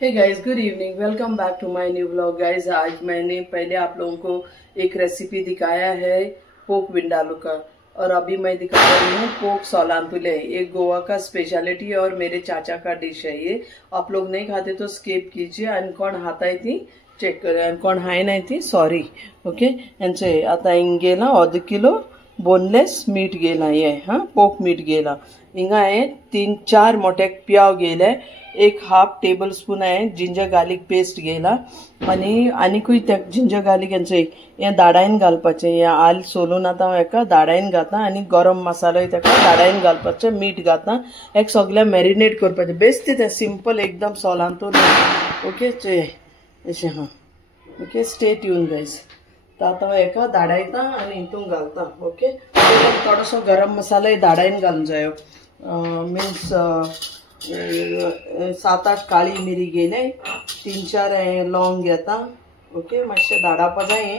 Hey guys, good evening. Welcome back to my new blog. Guys, आज मैंने पहले आप लोगों को एक रेसिपी दिखाया है पोक विंडालू का, और अभी मैं दिखा रही हूँ पोक सोलांतुले। ये गोवा का स्पेशलिटी है और मेरे चाचा का डिश है। ये आप लोग नहीं खाते तो स्किप कीजिए। आणि कोण हाताय ती चेक करा, आणि कोण हाय नाही ती सॉरी। ओके, यांचे आता हिंगे ना 1/2 किलो बोनलेस मीठ गेला ये, हाँ पोक मीठ गेला। हिंगा आहे 3-4 मोठे प्याव गेले, 1/2 टेबल स्पून आहे जिंजर गार्लिक पेस्ट गेला, आणि त्या जिंजर गार्लिक यांचे हे दाडायन घालपाचे। हे आल सोलून आता एका दाडायन घाता, आणि गरम मसाला ताका दाडायन घालपाचे, मीठ घाता, एक सगळ्या मॅरिनेट करपाचे। बेस्ट ते सिंपल एकदम सोलांतून। ओके अशें, हाँ ओके, स्टे ट्यून गाइस। तर आता एका धाडायता आणि हितून घालता। ओके, थोडोसो गरम मसाला धाडायन घालून जायो। मीन्स 7-8 काळी मिरी गेले, 3-4 लॉंग घेता। ओके, मातशें धाडावपा जाय।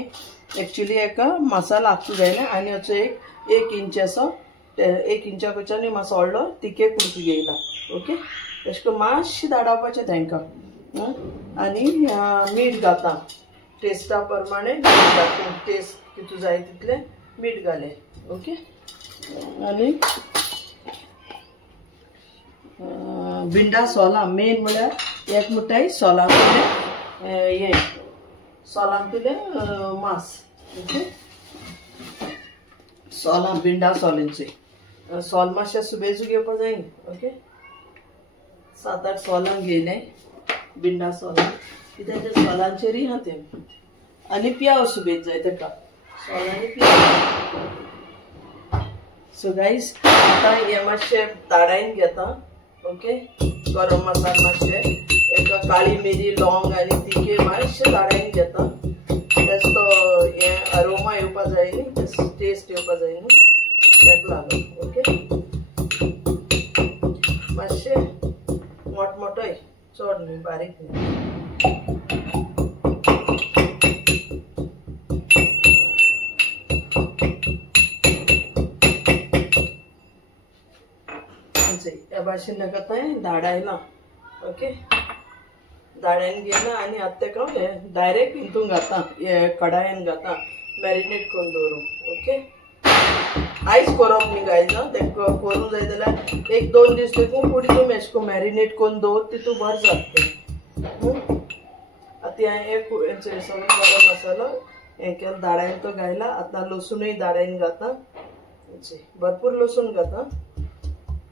एक्चुअली एका मसाला हाकूंक जायना, आणि असो एक इंच असो 1 इंचा कडच्यान मातसो व्हडलो तिके कुडको घेयला। ओके, तशें करून मातशें धाडावपाचें तांकां, आणि मीठ घाता टेस्टा प्रमाणे। मीठ घातलें, टेस्ट कितू जाय तितलें मीठ घालें। ओके, आणि बिंडा सोलां मेन म्हळ्यार एक मुठाई सोलांतुले हे सोलांतुले मास। ओके, सोलां बिंडा सोलींचे सोल मातशें सुबेजू घेवपा जाय। ओके, 7-8 सोलां घेयले बिंडा सोलां, कित्याक त्या सोलांचेर हा ते, आनी प्याव सुबेज जाय ताका सोलांनी प्याव। सो गाइस, आता हे मातशें धाडायन घेता। ओके, गरम मसाला मातशें, एक काळी मिरी लॉंग आनी तिके मातशें धाडायन घेता। तेचो हे अरोमा येवपा जाय न्ही, टेस्ट येवपा जाय न्ही, ताका लागून। ओके, मातशें मोठमोठोय, चड न्ही, बारीक न्ही। या भाशेन ताका धाडायला। ओके, धाड्यान गेला, आणि आतां ताका डायरेक्ट हितून घाता, कडायन घाता, मॅरिनेट करून दवरूं। ओके, आयज करप न्ही गायज, ताका करूं जाय जाल्यार 1-2 दीस देखून फुडें तुमी एशें करून मॅरिनेट करून दवर, तितू बरें जाता। आतां हांवें सगळो गरम मसालो हें केलो, धाडायन तो घायला। आतां लसूणय धाडायन घाता, भरपूर लसूण घाता,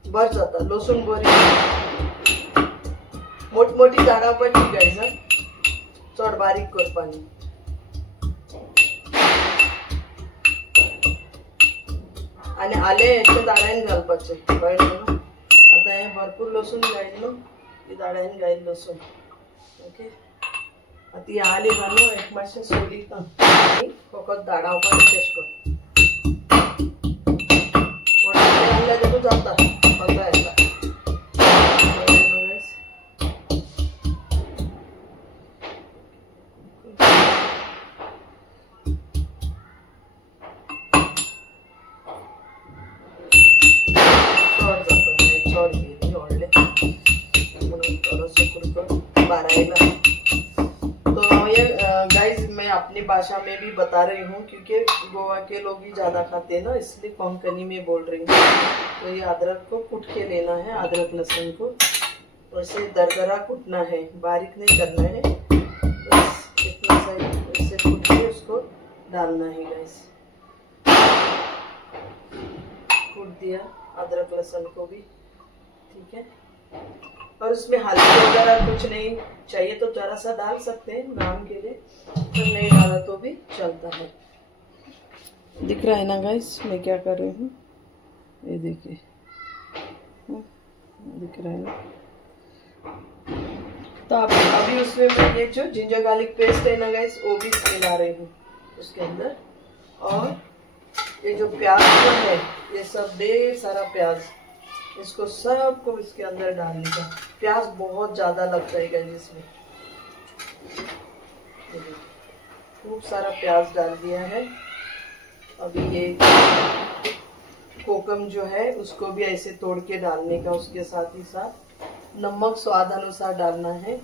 बरें जाता लसूण बरी। मोठी धाडावपाची गायज, चड बारीक करपा न्ही। आनी आलें हेचें धाडायन घालपाचें, कळ्ळें न्हू। आतां हें भरपूर लसूण घायलें न्हू, ती धाडायन घायल लसूण। ओके, आतां ती आलें घालून एक मातशें सोलीता, आनी फकत धाडावपाचें तेशें करून। घातल्यार देखून जाता, फकत येता। तो ये गाइस, मैं अपनी भाषा में भी बता रही हूँ, क्योंकि गोवा के लोग ही ज्यादा खाते हैं ना, इसलिए कोंकणी में बोल रही हूँ। तो ये अदरक को कूट के लेना है, अदरक लहसुन को वैसे दरदरा कूटना है, बारीक नहीं करना है, बस इतना सा ऐसे कूट के उसको डालना है गाइस। कूट दिया अदरक लहसुन को भी, ठीक है। और उसमें हल्दी वगैरह कुछ नहीं चाहिए तो जरा सा डाल सकते हैं नाम के लिए, तो नहीं डाला तो भी चलता है। दिख रहा है ना गाइस मैं क्या कर रही हूँ, ये देखिए, दिख रहा है ना। तो अभी उसमें मैं ये जो जिंजर गार्लिक पेस्ट है ना गाइस, वो भी मिला रही हूँ उसके अंदर। और ये जो प्याज जो है, ये सब ढेर सारा प्याज, इसको सबको इसके अंदर डालने का। प्याज बहुत ज्यादा लगता है गाइस इसमें, खूब सारा प्याज डाल दिया है। अभी ये कोकम जो है उसको भी ऐसे तोड़ के डालने का, उसके साथ ही साथ नमक स्वाद अनुसार डालना है।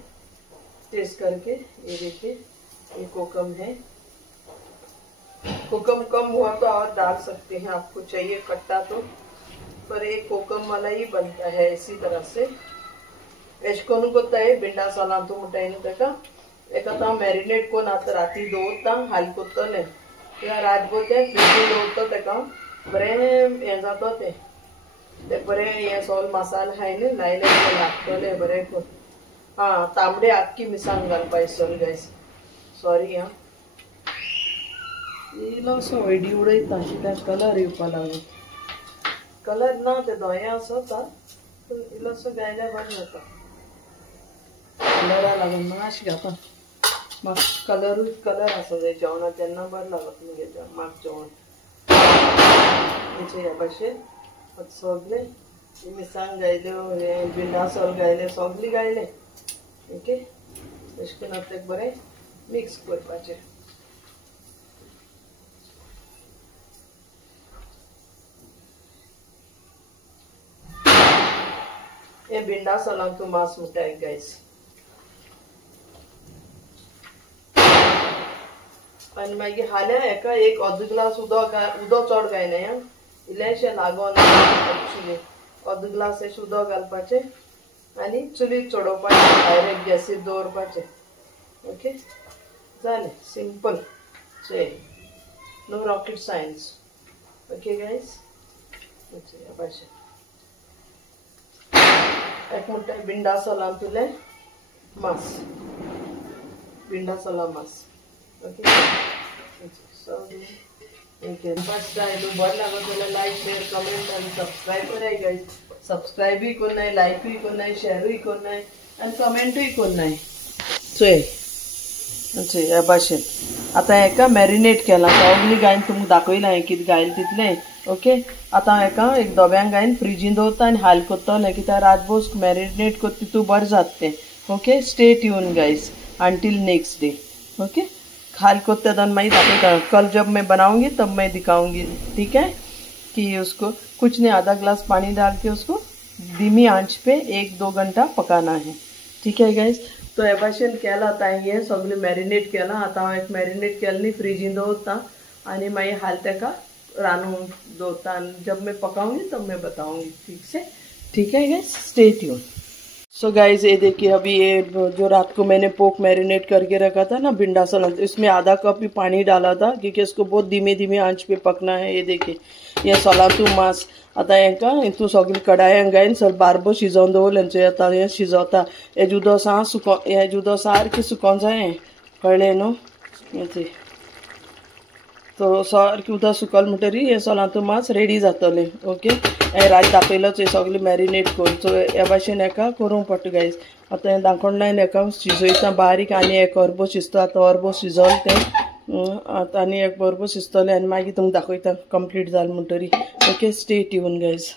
टेस्ट करके। ये देखिए, ये कोकम है। कोकम कम हुआ तो और डाल सकते हैं, आपको चाहिए खट्टा तो, पर एक कोकम वाला ही बनता है इसी तरह से। एशकोन को तय बिंडा साला तो मुटाई तका एक मॅरिनेट कोण आता राती दवरता हालकोतले किंवा रातभर ते फ्रिजीन दवरता तेका बरें हें जाता ते बरें हें सगळो मसालो हाय न्ही लायले लागतले बरें करून। हाँ, तांबडे आख्खी मिरसांग घालपा इसोली गायस, सॉरी हाँ। इल्लोसो हळडी उडयता कित्याक कलर येवपा लागून। कलर ना ते दोये आसता पूण इल्लोसो घायल्यार बरें जाता। कलरा लागून मातशें घाता, म्हाका कलर आसा जाय जेवणाक, तेन्ना बरें लागत मगे म्हाका जेवण। ह्या भाशेन सगळे मिरसांग घायल्यो, हे भिंडा सोल घायले, सगळी घायले। ओके, अशें करून आतां बरें मिक्स करपाचें। हे भिंडा सोलांक तूं मांस मुटाय गायस। आनी मागीर हाल्या हेका एक अर्द ग्लास उदक चड घायलें आं, इल्लेशें लागोन एक्चुली अर्द ग्लास अशें उदक घालपाचें आनी चुलीर चडोवपाचें, डायरेक्ट गॅसीर दवरपाचें। ओके, जालें, सिंपल से, no rocket science. Okay guys, ह्या भाशेन एक म्हणटा भिंडा सोलांतुलें मांस, भिंडा सोला मांस। ओके, बरें लागत जाल्यार लायक शेयर कमेंट आनी सब्सक्राइब कराय गायस। सब्सक्राइब ही कोन्नाय, लायक ही कोन्नाय, शेयर ही कोन्नाय आनी कमेंटूय कोन्नाय। चोय ह्या भाशेन आतां हेका मॅरिनेट केलां, सगळी घायन तुमकां दाखयलां हांवें कितें घायलें तितलें। ओके, आतां हेका एक डब्यान घायन फ्रिजीन दवरता आनी हाल कोत्तलें कित्याक रातभर मॅरिनेट कोत्ता तितू बरें जाता तें। Okay, stay tuned guys until next day. Okay, हाल कोत्ते दान मैं दाखता, कल जब मैं बनाऊंगी तब मैं दिखाऊंगी, ठीक है। कि उसको कुछ नहीं, आधा ग्लास पानी डाल के उसको धीमी आंच पे 1-2 घंटा पकाना है, ठीक है गाइस। तो हे भाशेन केला आतां हे सगळें मॅरिनेट केलां। आतां हांव एक मॅरिनेट केल्ली फ्रिजीन दवरता आनी मागीर हाल तेका रांदून दवरता आनी जब मैं पकाऊंगी तब मैं बताऊंगी, ठीक है guys, stay tune. So guys, ये देखिए अभी ये जो रात को मैंने पोक मैरिनेट करके रखा था ना भिंडा सोलान, इसमें आधा कप ही पानी डाला था क्योंकि इसको बहुत धीमे धीमे आंच पे पकना है। ये देखिए, ये सोलांतू मांस आतां हेका हितू सगळी कडायांक घायन सगळें बारबो शिजोवन दवरलें। आतां हें शिजोता, हें उदक सारकें सुकोन जाय, कळ्ळें न्हू। तो सारकें उदक सुकल म्हणटरी हे सोलांतू मांस रेडी जातलें। ओके, हें रात दाखयलोच हे सगळें मॅरिनेट करून। सो ह्या भाशेन हेका करूंक पडटा गायज। आतां हें दाखोवन लायन हेका शिजयता बारीक आनी एक अर्बो शिजता। आतां अर्बो शिजोल तें आतां आनी एक बरोबर शिजतलें आनी मागीर तुमकां दाखयता कंप्लीट जालें म्हणटरी। Okay, stay tuned guys.